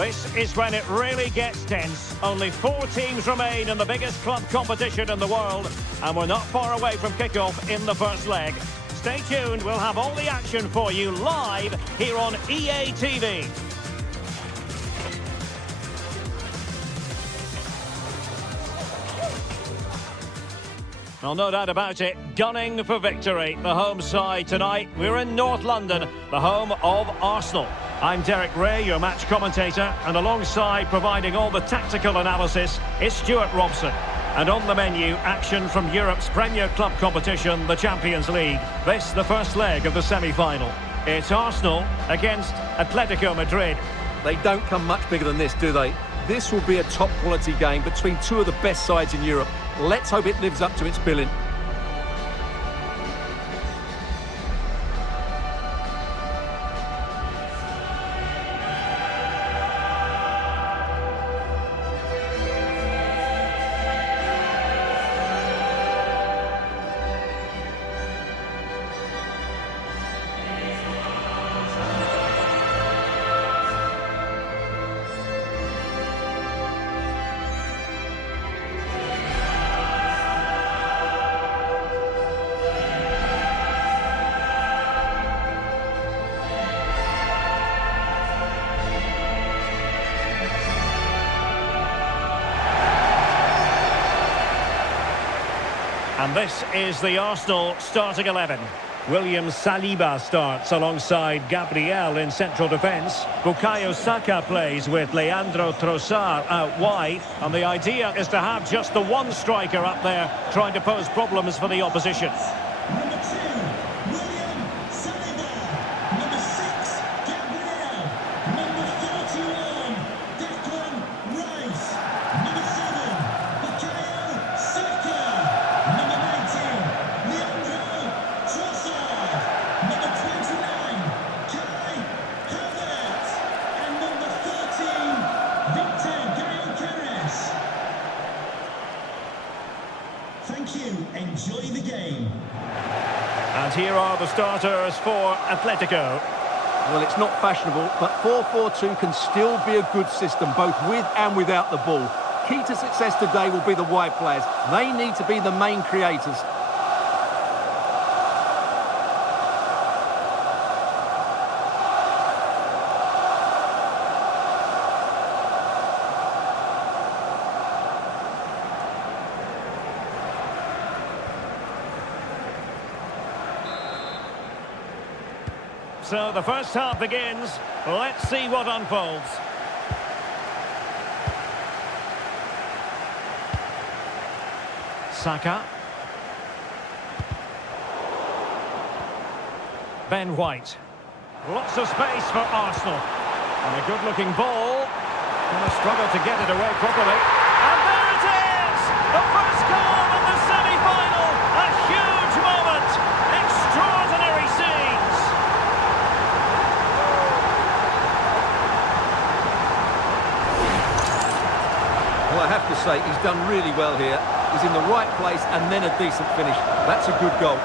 This is when it really gets tense. Only 4 teams remain in the biggest club competition in the world, and we're not far away from kickoff in the first leg. Stay tuned, we'll have all the action for you live here on EA TV. Well, no doubt about it, gunning for victory. The home side tonight. We're in North London, the home of Arsenal. I'm Derek Ray, your match commentator, and alongside providing all the tactical analysis is Stuart Robson. And on the menu, action from Europe's premier club competition, the Champions League. This, the first leg of the semi-final. It's Arsenal against Atletico Madrid. They don't come much bigger than this, do they? This will be a top-quality game between two of the best sides in Europe. Let's hope it lives up to its billing. And this is the Arsenal starting 11. William Saliba starts alongside Gabriel in central defence. Bukayo Saka plays with Leandro Trossard out wide. And the idea is to have just the one striker up there trying to pose problems for the opposition. Number 2, William Saliba. Number 6, Gabriel. Number 41, Declan Rice. Number 7, Bukayo Saka. Number 19, Leandro Trossard. Number 29, Kai Havertz. And number 13, Victor Gyökeres. Thank you. Enjoy the game. And here are the starters for Atletico. Well, it's not fashionable, but 4-4-2 can still be a good system, both with and without the ball. Key to success today will be the wide players. They need to be the main creators. So the first half begins. Let's see what unfolds. Saka. Ben White. Lots of space for Arsenal. And a good-looking ball. Gonna struggle to get it away properly. And there it is! The first goal in the semi-final! A huge moment! Extraordinary scenes! Well, I have to say, he's done really well here. He's in the right place and then a decent finish. That's a good goal.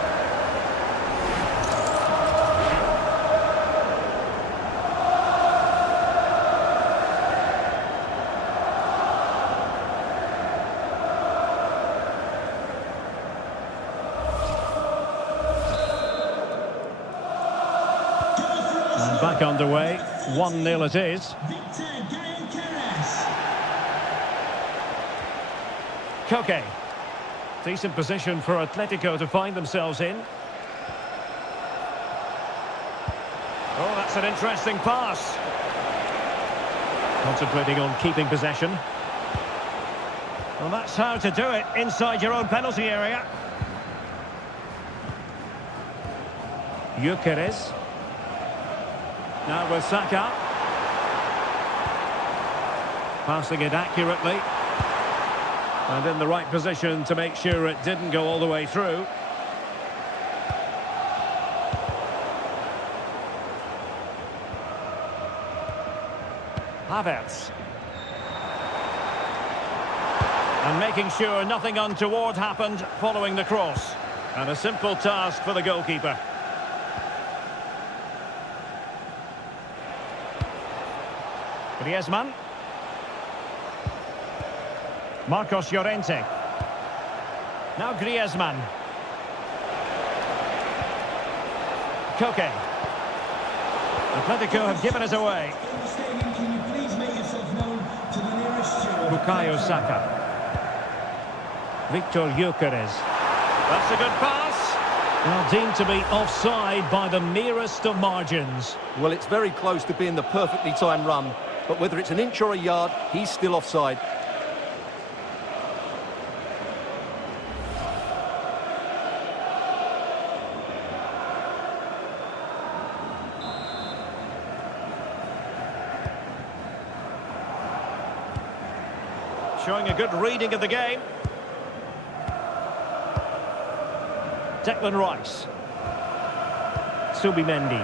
And back underway. 1-0 it is. Victor Gyökeres. Koke. Decent position for Atletico to find themselves in. Oh, that's an interesting pass. Concentrating on keeping possession. Well, that's how to do it inside your own penalty area. Gyökeres. Now with Saka. Passing it accurately. And in the right position to make sure it didn't go all the way through. Havertz. And making sure nothing untoward happened following the cross. And a simple task for the goalkeeper. Griezmann. Marcos Llorente. Now Griezmann. Koke. Atletico have given us away. In the stadium, can you please make yourself known to the nearest steward? Bukayo Saka. Victor Gyökeres. That's a good pass. Well, deemed to be offside by the merest of margins. Well, it's very close to being the perfectly timed run, but whether it's an inch or a yard, he's still offside. Showing a good reading of the game. Declan Rice. Subimendi.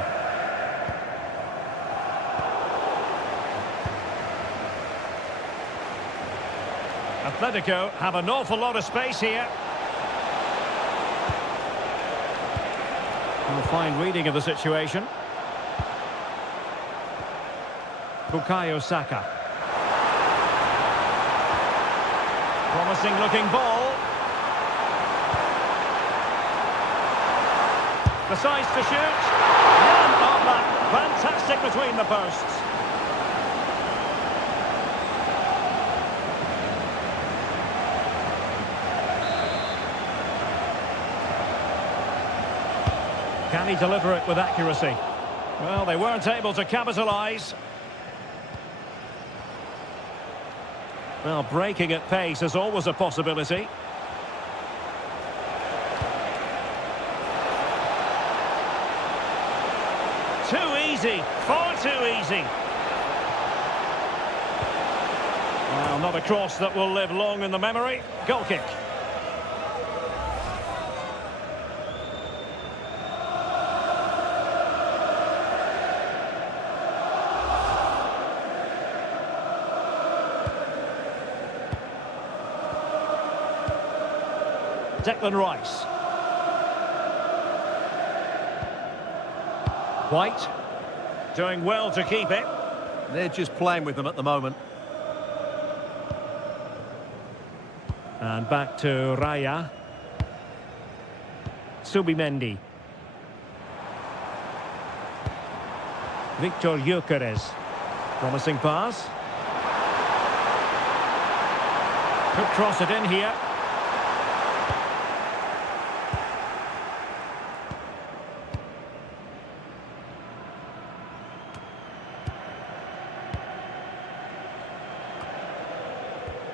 Atletico have an awful lot of space here. A fine reading of the situation. Bukayo Saka. Promising looking ball. The size to shoot. And oh, that fantastic between the posts. Can he deliver it with accuracy? Well, they weren't able to capitalise. Well, breaking at pace is always a possibility. Too easy, far too easy. Well, not a cross that will live long in the memory. Goal kick. Declan Rice. White. Doing well to keep it. They're just playing with them at the moment. And back to Raya. Subimendi. Victor Gyökeres. Promising pass. Could cross it in here.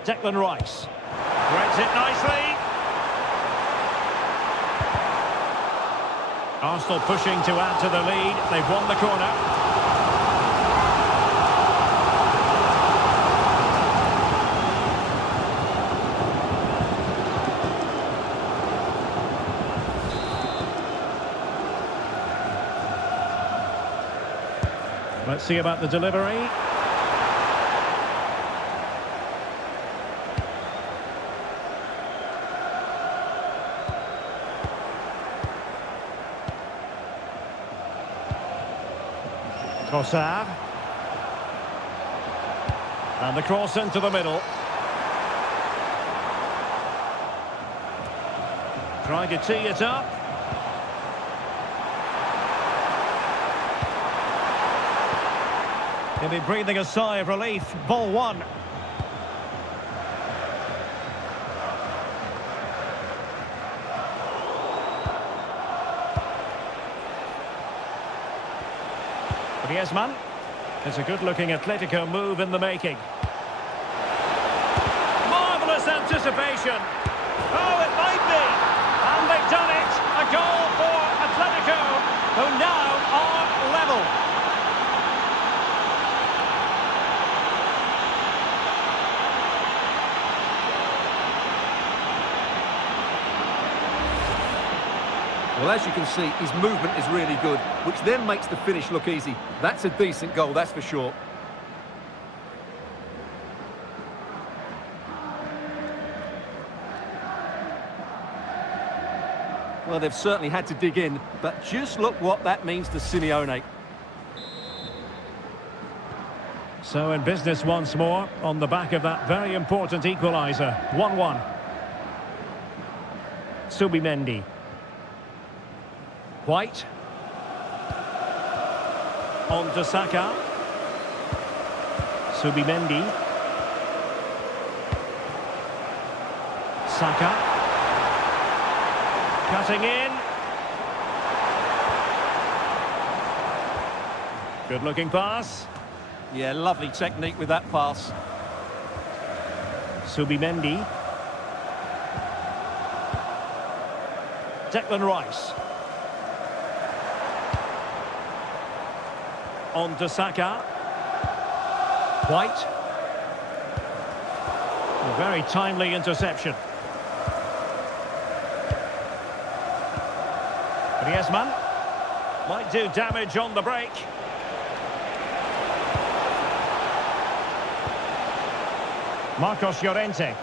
Declan Rice. Threads it nicely. Arsenal pushing to add to the lead. They've won the corner. Let's see about the delivery. Trossard. And the cross into the middle. Trying to tee it up. He'll be breathing a sigh of relief. Ball one. Griezmann. It's a good-looking Atletico move in the making. Marvellous anticipation. Oh, it might be. And they've done it. A goal for Atletico, who now are level. Well, as you can see, his movement is really good, which then makes the finish look easy. That's a decent goal, that's for sure. Well, they've certainly had to dig in, but just look what that means to Simeone. So in business once more, on the back of that very important equaliser. 1-1. Subimendi. White. On to Saka. Subimendi. Saka. Cutting in. Good looking pass. Yeah, lovely technique with that pass. Subimendi. Declan Rice. On to Saka. White. A very timely interception. Griezmann. Might do damage on the break. Marcos Llorente.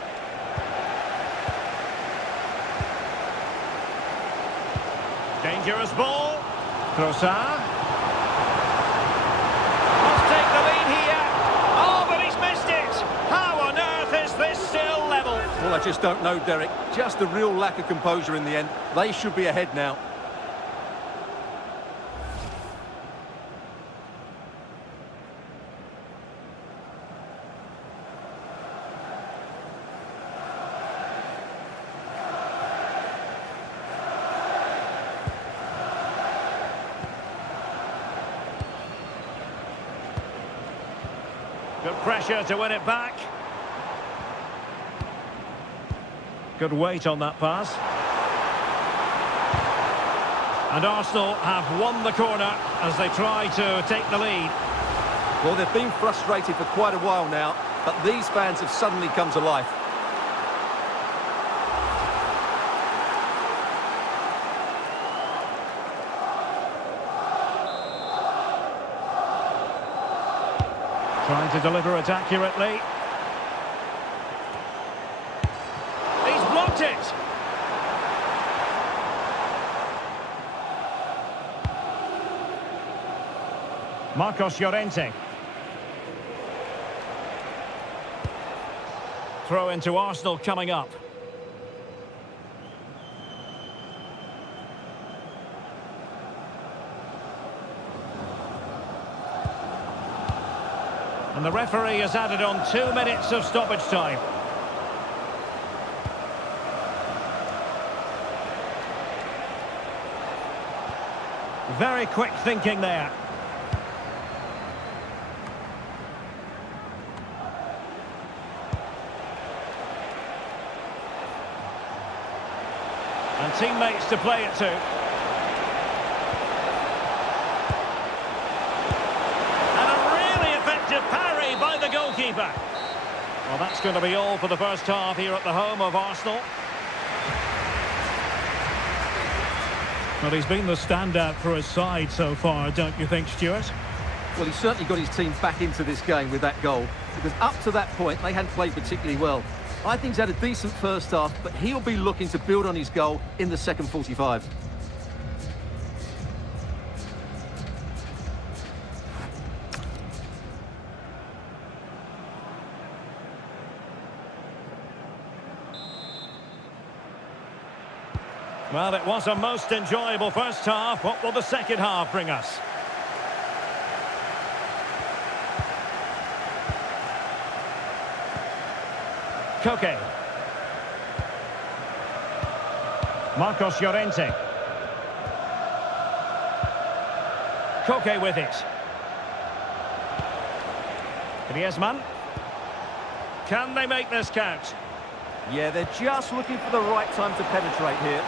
Dangerous ball. Trossard. Must take the lead here. Oh, but he's missed it. How on earth is this still level? Well, I just don't know, Derek. Just a real lack of composure in the end. They should be ahead now. Good pressure to win it back. Good weight on that pass. And Arsenal have won the corner as they try to take the lead. Well, they've been frustrated for quite a while now, but these fans have suddenly come to life. Trying to deliver it accurately. He's blocked it. Marcos Llorente. Throw into Arsenal coming up. And the referee has added on 2 minutes of stoppage time. Very quick thinking there. And teammates to play it to. Parry by the goalkeeper. Well, that's going to be all for the first half here at the home of Arsenal. Well, he's been the standout for his side so far, don't you think, Stuart? Well, he's certainly got his team back into this game with that goal, because up to that point, they hadn't played particularly well. I think he's had a decent first half, but he'll be looking to build on his goal in the second 45. Well, it was a most enjoyable first half. What will the second half bring us? Koke. Marcos Llorente. Koke with it. Griezmann. Can they make this count? Yeah, they're just looking for the right time to penetrate here.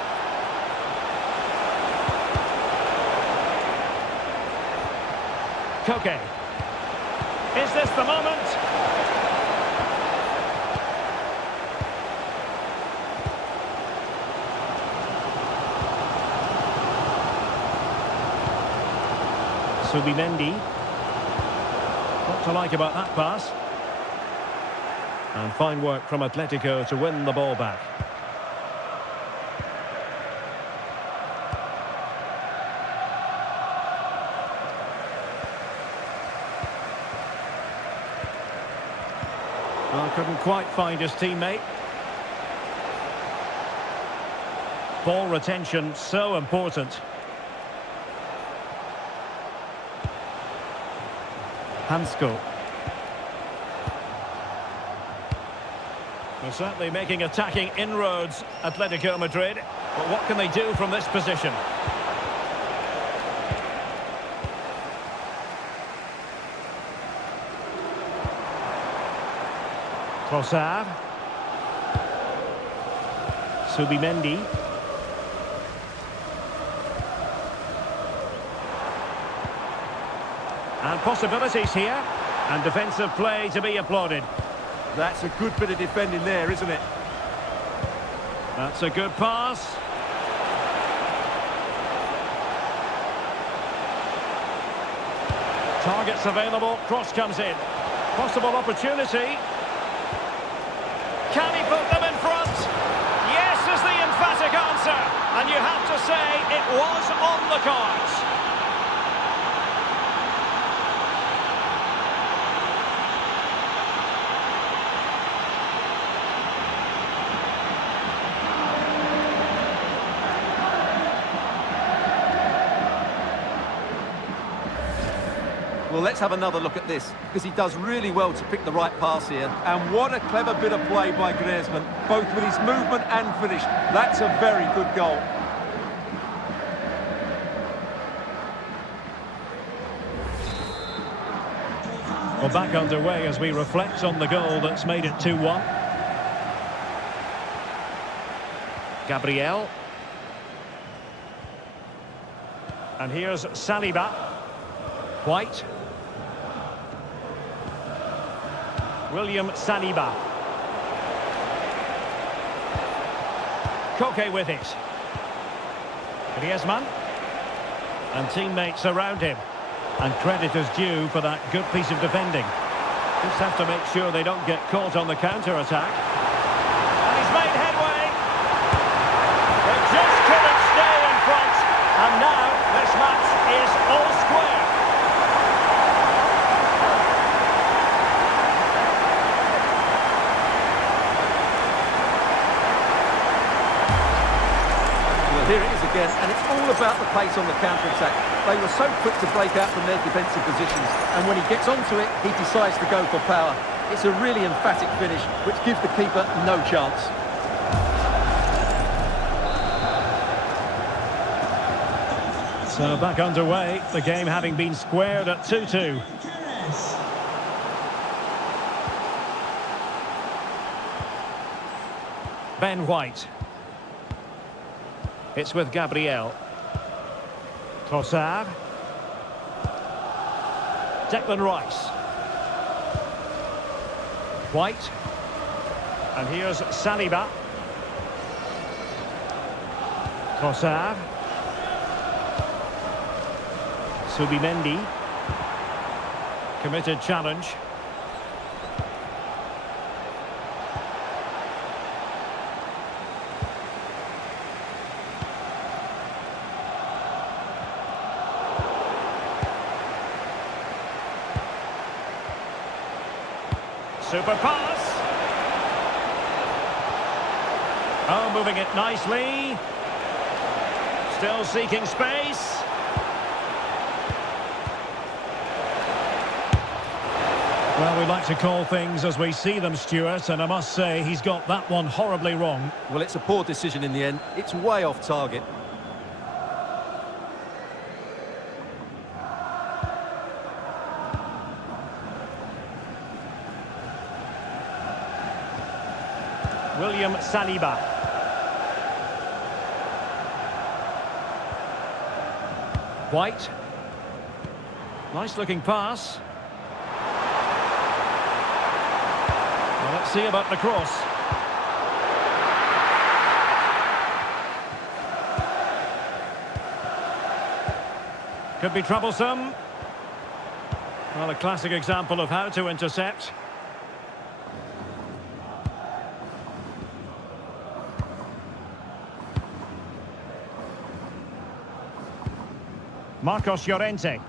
Koke. Is this the moment? Subimendi. What to like about that pass? And fine work from Atletico to win the ball back. Well, couldn't quite find his teammate. Ball retention, so important. Hansko. They're certainly making attacking inroads, Atletico Madrid. But what can they do from this position? Trossard. Subimendi. And possibilities here. And defensive play to be applauded. That's a good bit of defending there, isn't it? That's a good pass. Targets available, cross comes in. Possible opportunity. Can he put them in front? Yes is the emphatic answer. And you have to say it was on the cards. Well, let's have another look at this, because he does really well to pick the right pass here. And what a clever bit of play by Griezmann, both with his movement and finish. That's a very good goal. Well, back underway as we reflect on the goal that's made it 2-1. Gabriel. And here's Saliba. White. William Saliba. Koke with it. Griezmann. And teammates around him. And credit is due for that good piece of defending. Just have to make sure they don't get caught on the counter-attack. And he's made headway. They just couldn't stay in front. And now this match is all square. Here it is again, and it's all about the pace on the counter-attack. They were so quick to break out from their defensive positions, and when he gets onto it, he decides to go for power. It's a really emphatic finish, which gives the keeper no chance. So back underway, the game having been squared at 2-2. Ben White. It's with Gabriel. Trossard. Declan Rice. White. And here's Saliba. Trossard. Subimendi. Committed challenge. Super pass. Oh, moving it nicely. Still seeking space. Well, we like to call things as we see them, Stuart, and I must say he's got that one horribly wrong. Well, it's a poor decision in the end. It's way off target. William Saliba. White. Nice looking pass. Well, let's see about the cross. Could be troublesome. Well, a classic example of how to intercept. Marcos Llorente.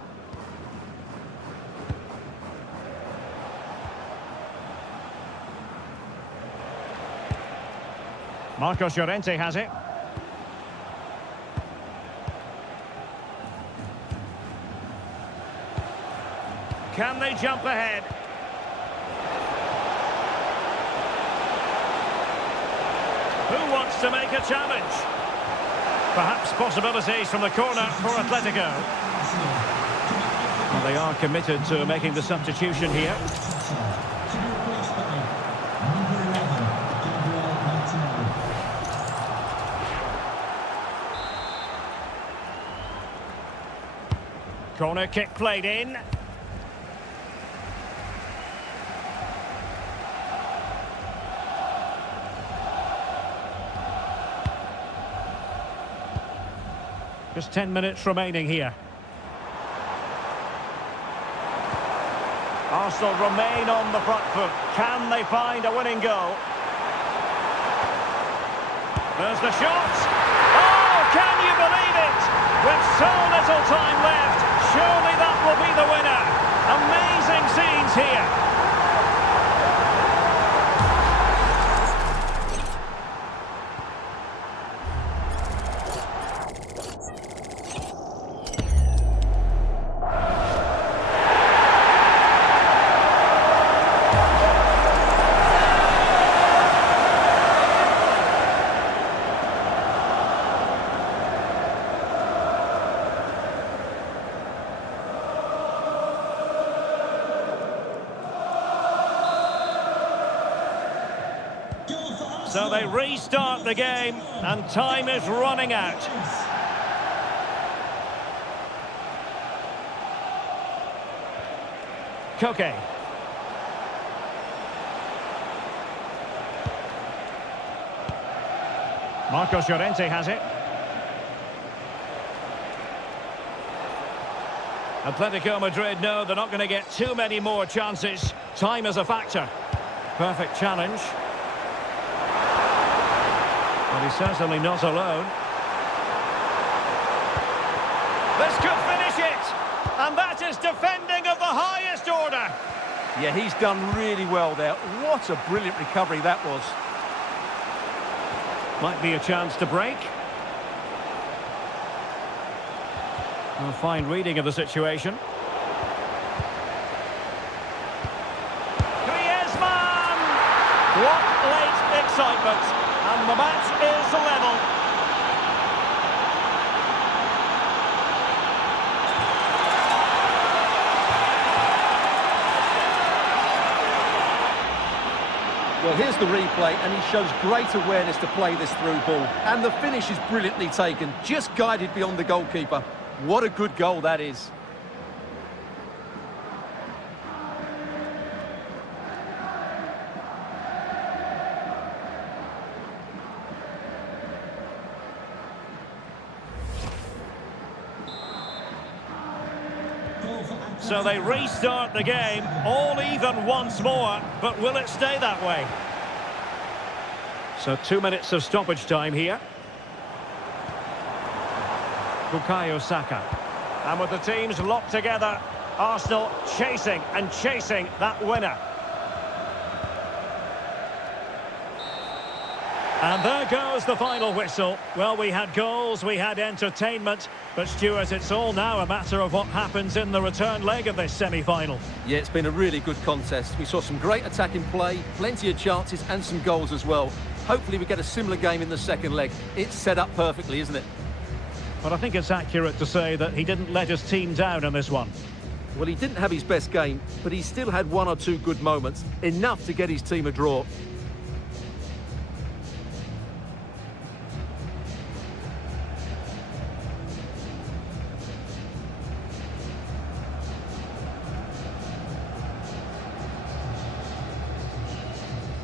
Marcos Llorente has it. Can they jump ahead? Who wants to make a challenge? Perhaps possibilities from the corner for Atletico. Well, they are committed to making the substitution here. Corner kick played in. Just 10 minutes remaining here. Arsenal remain on the front foot. Can they find a winning goal? There's the shot. Oh, can you believe it? With so little time left, surely that will be the winner. Amazing scenes here. So they restart the game, and time is running out. Koke. Marcos Llorente has it. Atletico Madrid know they're not going to get too many more chances. Time is a factor. Perfect challenge. But he's certainly not alone. This could finish it! And that is defending of the highest order. Yeah, he's done really well there. What a brilliant recovery that was. Might be a chance to break. A fine reading of the situation. Griezmann! What late excitement! And the match is level. Well, here's the replay, and he shows great awareness to play this through ball. And the finish is brilliantly taken, just guided beyond the goalkeeper. What a good goal that is. So they restart the game, all even once more, but will it stay that way? So 2 minutes of stoppage time here. Bukayo Saka. And with the teams locked together, Arsenal chasing and chasing that winner. And there goes the final whistle. Well, we had goals, we had entertainment, but Stuart, it's all now a matter of what happens in the return leg of this semi-final. Yeah, it's been a really good contest. We saw some great attacking play, plenty of chances and some goals as well. Hopefully we get a similar game in the second leg. It's set up perfectly, isn't it? But I think it's accurate to say that he didn't let his team down in this one. Well, he didn't have his best game, but he still had one or two good moments, enough to get his team a draw.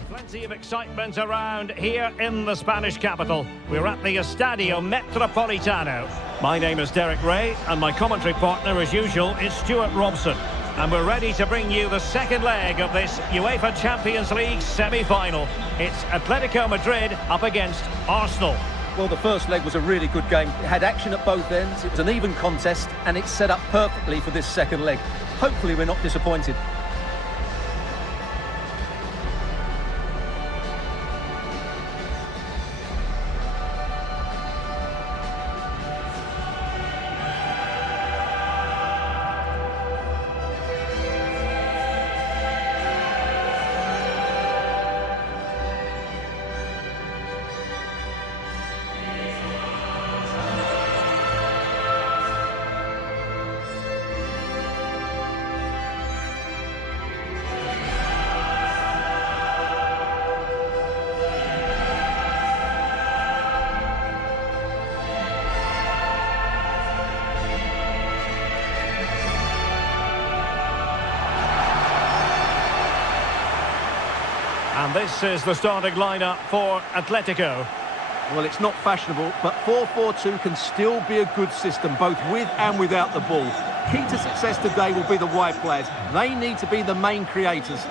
Plenty of excitement around here in the Spanish capital. We're at the Estadio Metropolitano. My name is Derek Ray, and my commentary partner, as usual, is Stuart Robson. And we're ready to bring you the second leg of this UEFA Champions League semi-final. It's Atletico Madrid up against Arsenal. Well, the first leg was a really good game. It had action at both ends, it was an even contest, and it's set up perfectly for this second leg. Hopefully we're not disappointed. And this is the starting lineup for Atletico. Well, it's not fashionable, but 4-4-2 can still be a good system, both with and without the ball. Key to success today will be the wide players. They need to be the main creators.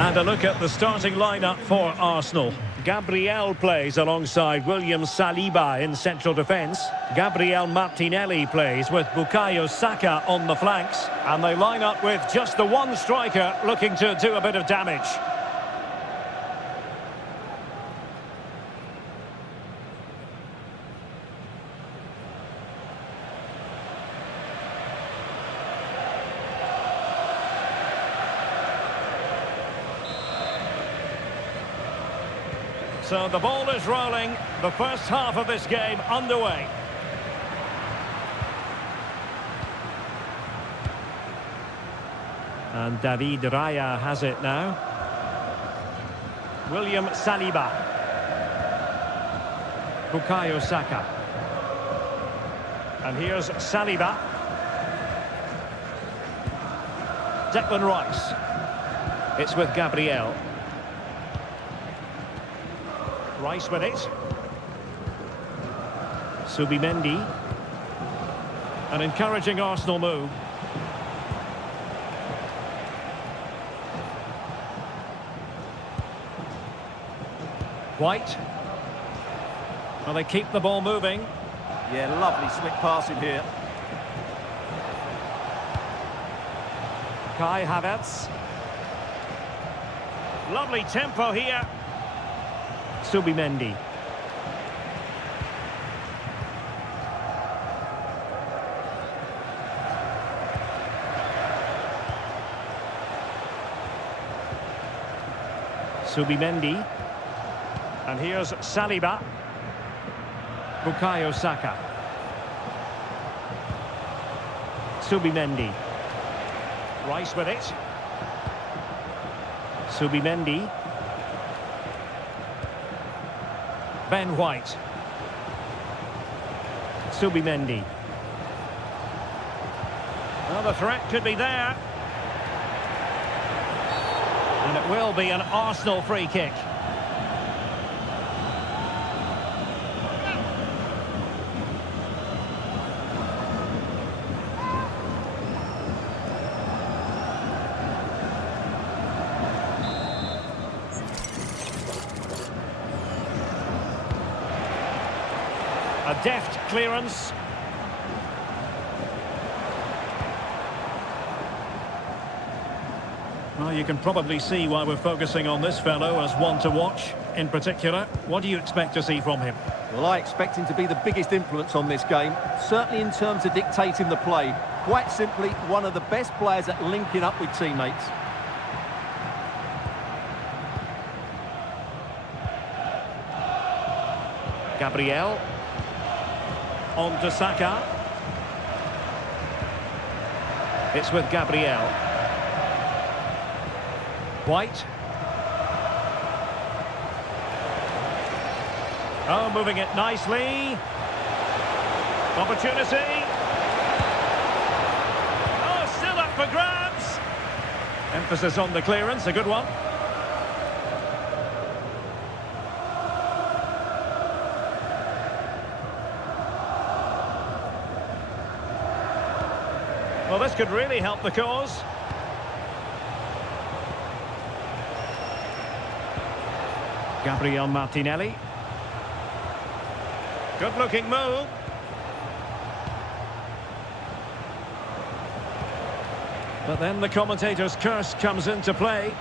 And a look at the starting lineup for Arsenal. Gabriel plays alongside William Saliba in central defence. Gabriel Martinelli plays with Bukayo Saka on the flanks. And they line up with just the one striker looking to do a bit of damage. So the ball is rolling, the first half of this game underway. And David Raya has it now. William Saliba. Bukayo Saka. And here's Saliba. Declan Rice. It's with Gabriel. Rice with it. Subimendi. An encouraging Arsenal move. White. Well, they keep the ball moving. Yeah, lovely slick passing here. Kai Havertz. Lovely tempo here. Subimendi. Subimendi. And here's Saliba. Bukayo Saka. Subimendi. Rice with it. Subimendi. Ben White. Subimendi. Well, the threat could be there. And it will be an Arsenal free kick. A deft clearance. Well, you can probably see why we're focusing on this fellow as one to watch. In particular, what do you expect to see from him? Well, I expect him to be the biggest influence on this game, certainly in terms of dictating the play. Quite simply, one of the best players at linking up with teammates. Gabriel. On to Saka. It's with Gabriel. White. Oh, moving it nicely. Opportunity. Oh, still up for grabs. Emphasis on the clearance, a good one. Well, this could really help the cause. Gabriel Martinelli. Good-looking move. But then the commentator's curse comes into play.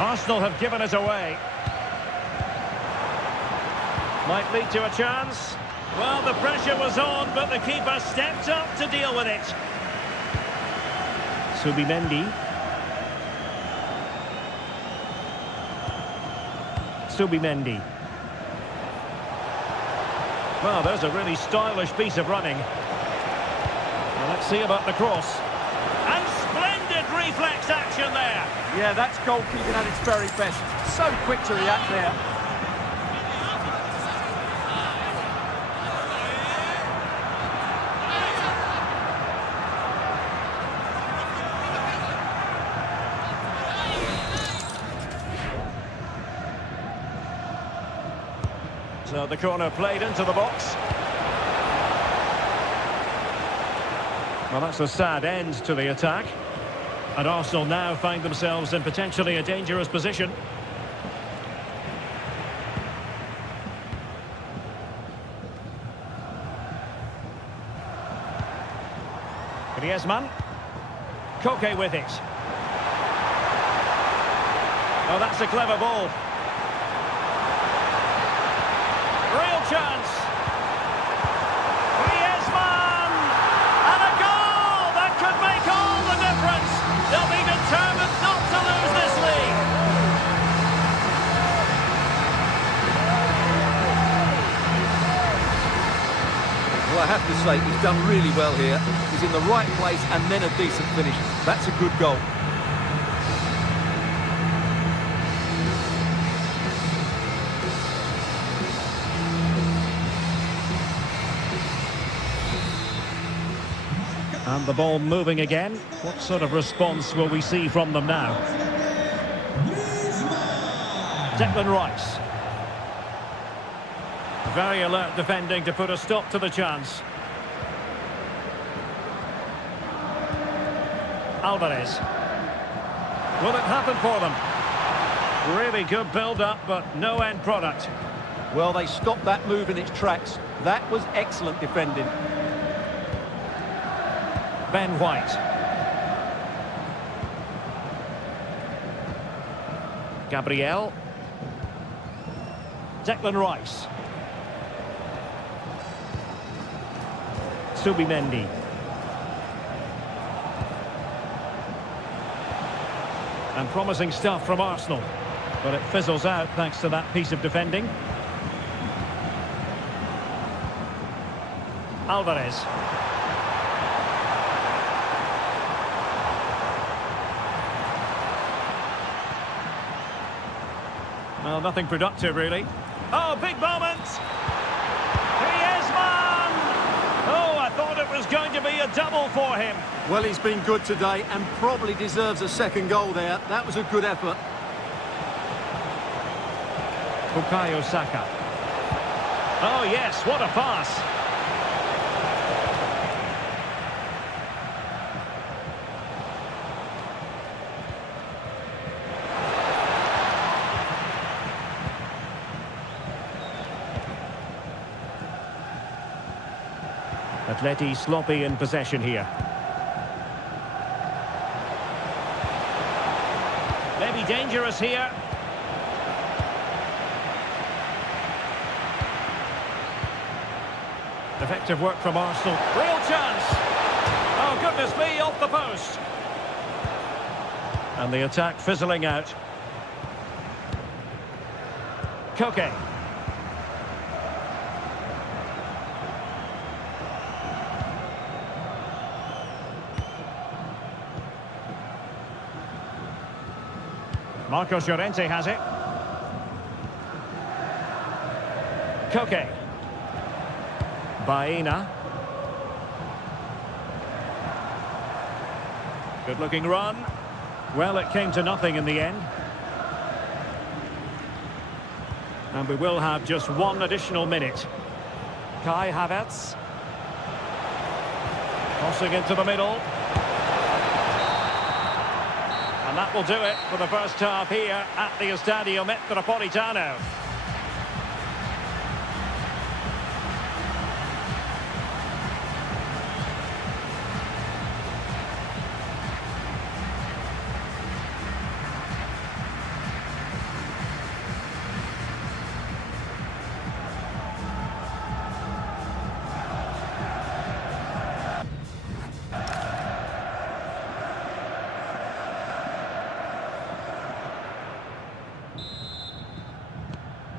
Arsenal have given it away. Might lead to a chance. Well, the pressure was on, but the keeper stepped up to deal with it. Subimendi. Subimendi. Well, there's a really stylish piece of running. Well, let's see about the cross. And splendid reflex action there. Yeah, that's goalkeeping at its very best. So quick to react there. So the corner played into the box. Well, that's a sad end to the attack. And Arsenal now find themselves in potentially a dangerous position. Griezmann. Koke with it. Oh, that's a clever ball. Real chance. Griezmann! And a goal! That could make all the difference. They'll be determined not to lose this league. Well, I have to say, he's done really well here. He's in the right place and then a decent finish. That's a good goal. And the ball moving again. What sort of response will we see from them now? Declan Rice. Very alert defending to put a stop to the chance. Alvarez. Will it happen for them? Really good build-up, but no end product. Well, they stopped that move in its tracks. That was excellent defending. Ben White. Gabriel. Declan Rice. Subimendi. And promising stuff from Arsenal. But it fizzles out thanks to that piece of defending. Alvarez. Well, nothing productive, really. Oh, big moment! Griezmann! Oh, I thought it was going to be a double for him. Well, he's been good today and probably deserves a second goal there. That was a good effort. Bukayo Saka. Oh, yes, what a pass. Atleti sloppy in possession here. Maybe dangerous here. Effective work from Arsenal. Real chance. Oh, goodness me, off the post. And the attack fizzling out. Koke. Marcos Llorente has it. Koke. Baena. Good-looking run. Well, it came to nothing in the end. And we will have just one additional minute. Kai Havertz. Crossing into the middle. And that will do it for the first half here at the Estadio Metropolitano.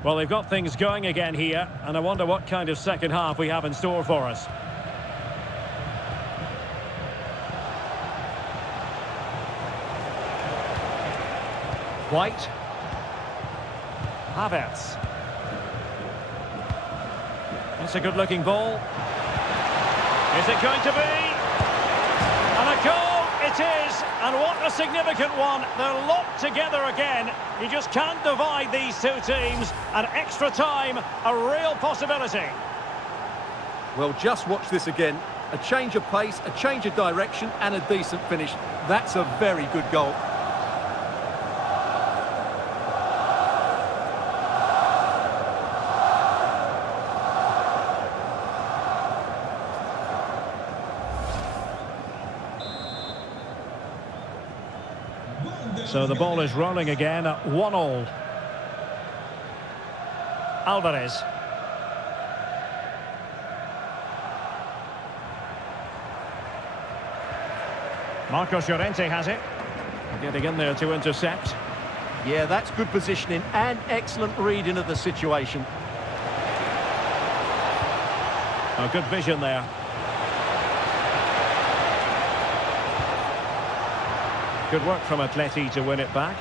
Well, they've got things going again here, and I wonder what kind of second half we have in store for us. White. Havertz. It's a good-looking ball. Is it going to be? And a goal it is, and what a significant one. They're locked together again. You just can't divide these two teams. And extra time, a real possibility. Well, just watch this again. A change of pace, a change of direction, and a decent finish. That's a very good goal. So the ball is rolling again at 1-1. Alvarez. Marcos Llorente has it. Getting in there to intercept. Yeah, that's good positioning and excellent reading of the situation. A good vision there. Good work from Atleti to win it back.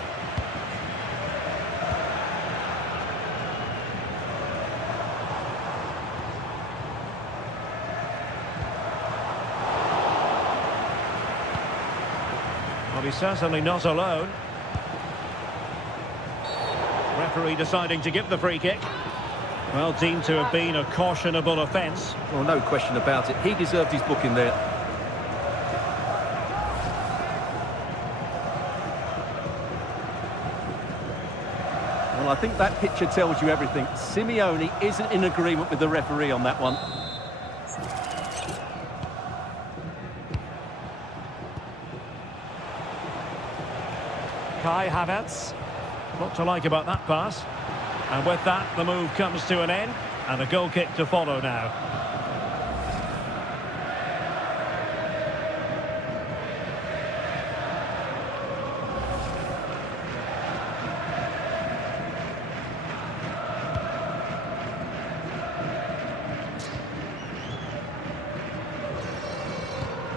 Well, he's certainly not alone. Referee deciding to give the free kick. Well, deemed to have been a cautionable offence. Well, no question about it. He deserved his booking there. Well, I think that picture tells you everything. Simeone isn't in agreement with the referee on that one. Kai Havertz. What to like about that pass. And with that, the move comes to an end. And a goal kick to follow now.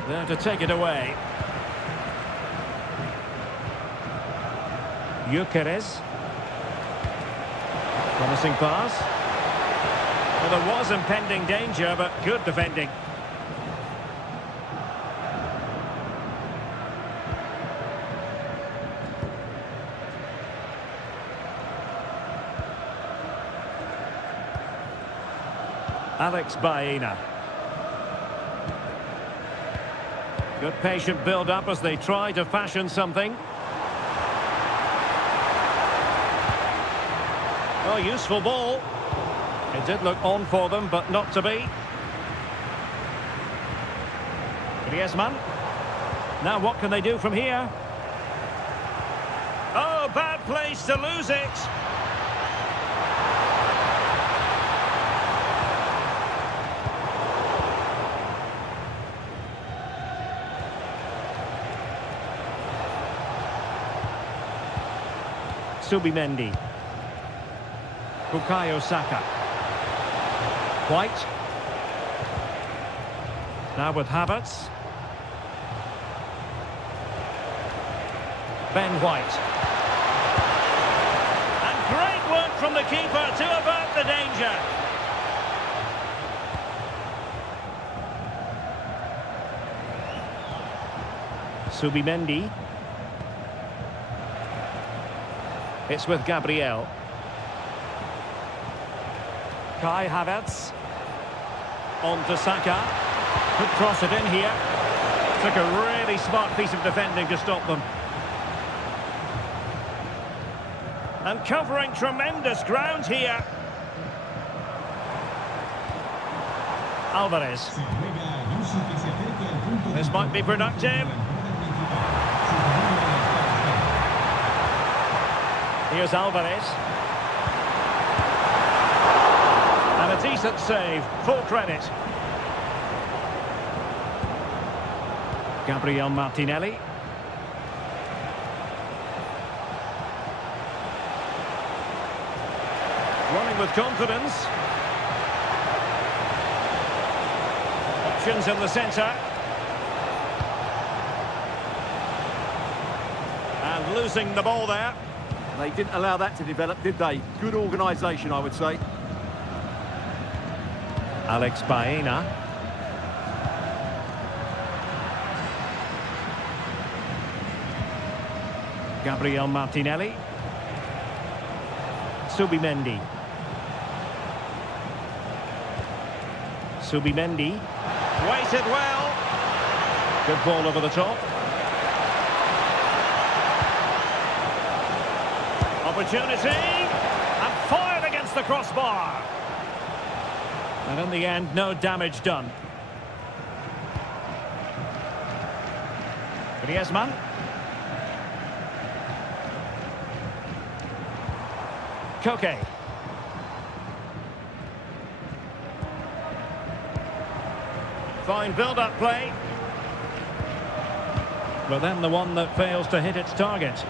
There to take it away. UCL. Promising pass. Well, there was impending danger, but good defending. Alex Baena. Good patient build-up as they try to fashion something. Oh, useful ball. It did look on for them, but not to be. Griezmann. Now what can they do from here? Oh, bad place to lose it. Subimendi. Bukayo Saka. White. Now with Havertz. Ben White. And great work from the keeper to avert the danger. Subimendi. It's with Gabriel. Kai Havertz. On to Saka. Could cross it in here. Took a really smart piece of defending to stop them. And covering tremendous ground here. Alvarez. This might be productive. Here's Alvarez. And a decent save, full credit. Gabriel Martinelli. Running with confidence. Options in the centre. And losing the ball there. They didn't allow that to develop, did they? Good organisation, I would say. Alex Baena. Gabriel Martinelli. Subimendi. Subimendi. Weighted well. Good ball over the top. Opportunity. And fired against the crossbar. And in the end, no damage done. Griezmann. Koke. Fine build-up play. But then the one that fails to hit its target.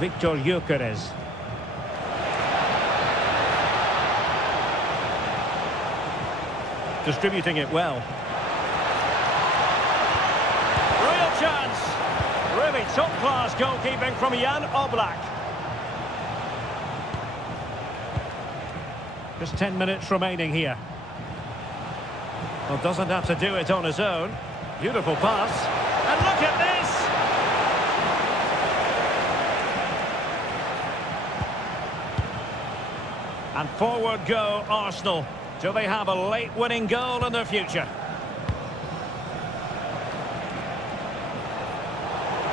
Victor Gyökeres. Distributing it well. Real chance. Really top-class goalkeeping from Jan Oblak. Just 10 minutes remaining here. Well, doesn't have to do it on his own. Beautiful pass. And look at this! And forward go Arsenal. Do they have a late winning goal in their future?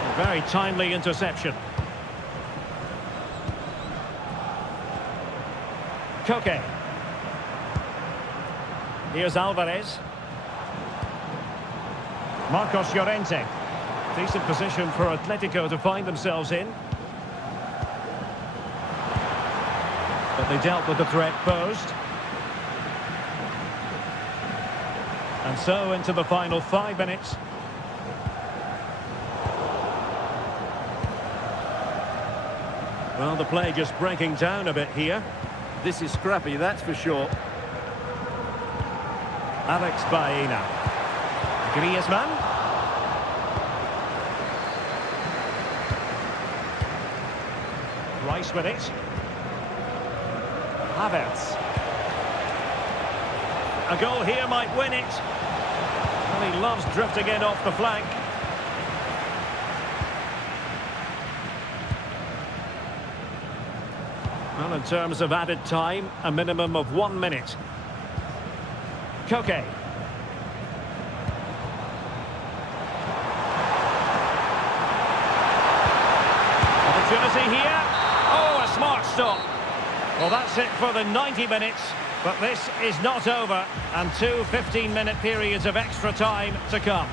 A very timely interception. Koke. Here's Alvarez. Marcos Llorente. Decent position for Atletico to find themselves in. But they dealt with the threat posed. And so into the final 5 minutes. Well, the play just breaking down a bit here. This is scrappy, that's for sure. Alex Baena. Griezmann. Rice with it. Havertz. A goal here might win it. Well, he loves drifting in off the flank. Well, in terms of added time, a minimum of 1 minute. Koke. Opportunity here. Oh, a smart stop. Well, that's it for the 90 minutes. But this is not over, and 2 15-minute periods of extra time to come.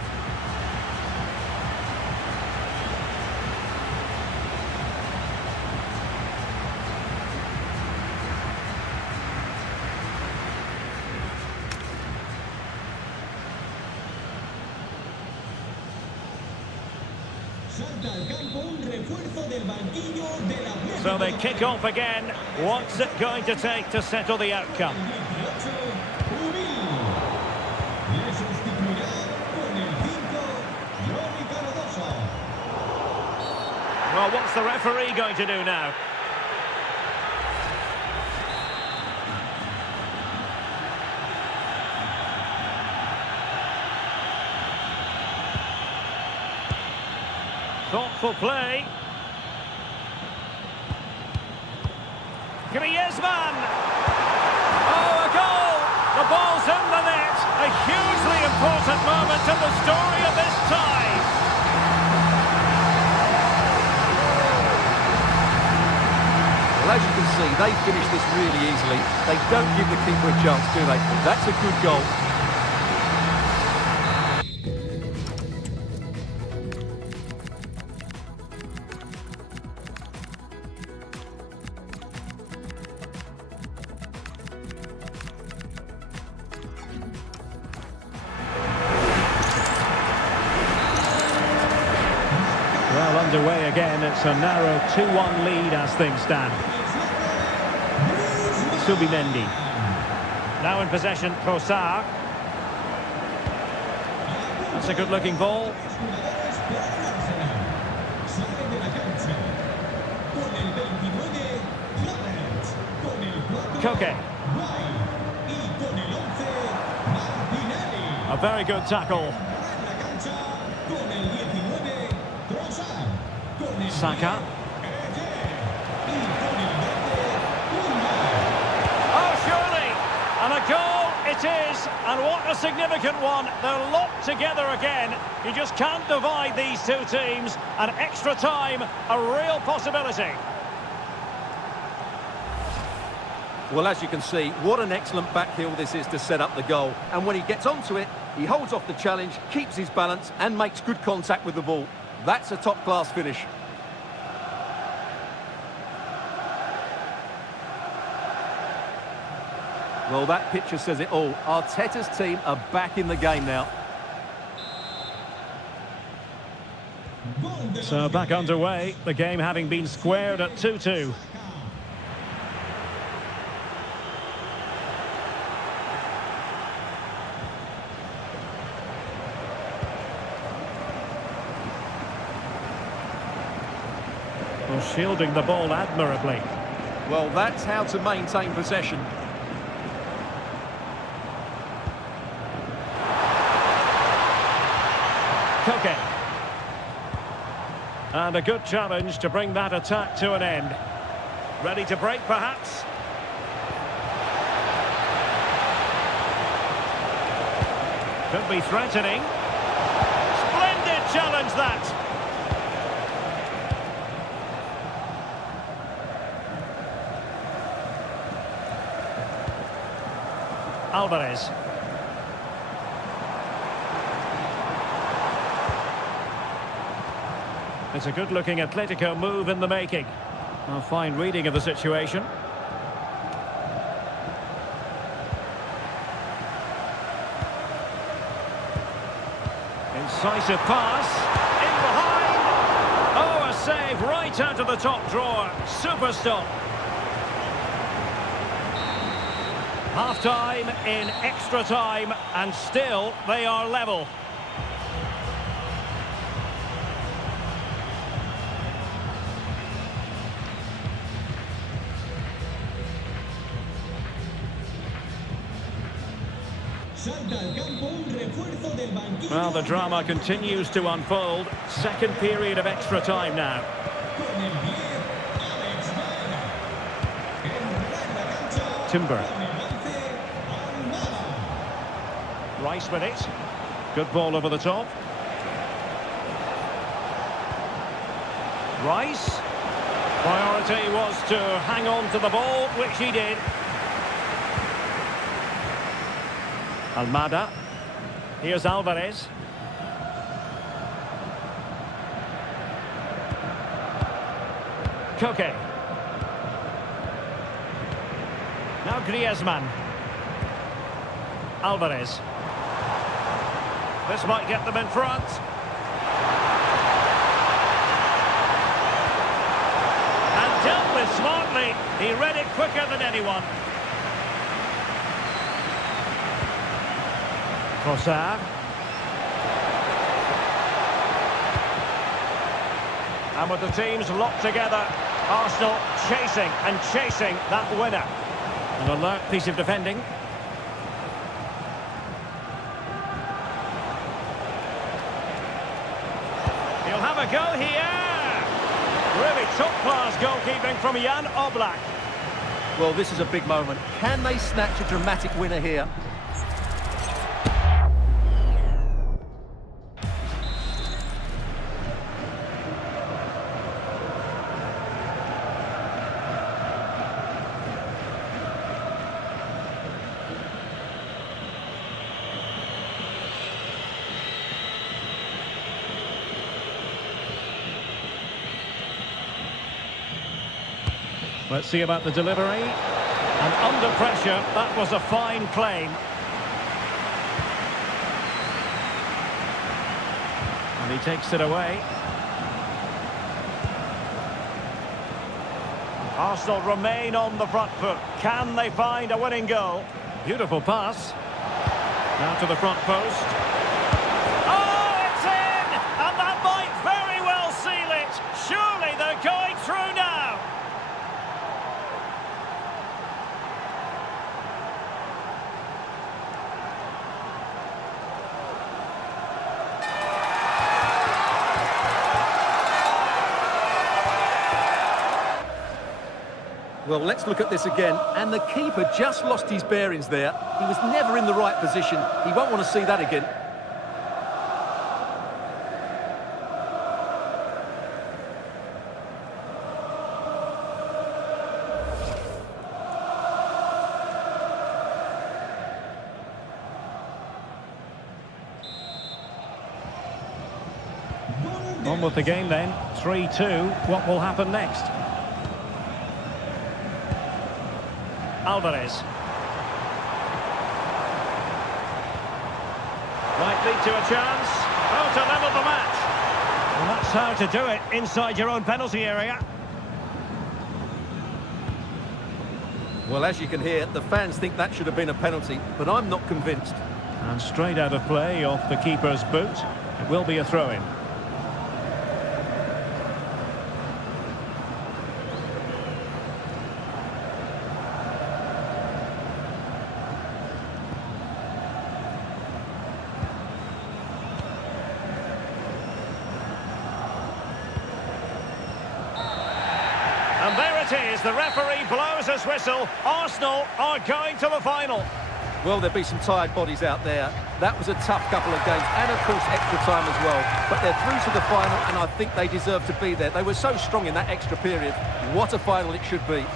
So they kick off again. What's it going to take to settle the outcome? Well, what's the referee going to do now? Thoughtful play. Griezmann! Oh, a goal! The ball's in the net! A hugely important moment in the story of this tie! Well, as you can see, they finish this really easily. They don't give the keeper a chance, do they? That's a good goal. underway again. It's a narrow 2-1 lead as things stand. Subimendi. Now in possession, Trossard. That's a good-looking ball. Koke. A very good tackle. Saka. Oh, surely! And a goal it is, and what a significant one. They're locked together again. You just can't divide these two teams. And extra time, a real possibility. Well, as you can see, what an excellent backheel this is to set up the goal. And when he gets onto it, he holds off the challenge, keeps his balance, and makes good contact with the ball. That's a top-class finish. Well, that picture says it all. Arteta's team are back in the game now. So back underway, the game having been squared at 2-2. Well, shielding the ball admirably. Well, that's how to maintain possession. Koke. And a good challenge to bring that attack to an end. Ready to break, perhaps? Could be threatening. Splendid challenge, that! Alvarez. It's a good-looking Atletico move in the making. A fine reading of the situation. Incisive pass. In behind. Oh, a save right out of the top drawer. Super stop. Half-time in extra time, and still they are level. Well, the drama continues to unfold. Second period of extra time now. Timber. Rice with it. Good ball over the top. Rice. Priority was to hang on to the ball, which he did. Almada. Here's Alvarez. Koke. Now Griezmann. Alvarez. This might get them in front. And dealt with smartly. He read it quicker than anyone. Trossard. And with the teams locked together, Arsenal chasing and chasing that winner. An alert piece of defending. He'll have a go here. Really top-class goalkeeping from Jan Oblak. Well, this is a big moment. Can they snatch a dramatic winner here? Let's see about the delivery. And under pressure, that was a fine claim. And he takes it away. Arsenal remain on the front foot. Can they find a winning goal? Beautiful pass. Now to the front post. Oh, it's in! And that might very well seal it. Surely they're going through now. Well, let's look at this again. And the keeper just lost his bearings there. He was never in the right position. He won't want to see that again. On with the game then. 3-2. What will happen next? Alvarez. Might lead to a chance. Oh, to level the match. And that's how to do it inside your own penalty area. Well, as you can hear, the fans think that should have been a penalty, but I'm not convinced. And straight out of play off the keeper's boot. It will be a throw-in. And there it is, the referee blows his whistle. Arsenal are going to the final. Well, there'll be some tired bodies out there. That was a tough couple of games, and of course extra time as well. But they're through to the final, and I think they deserve to be there. They were so strong in that extra period. What a final it should be.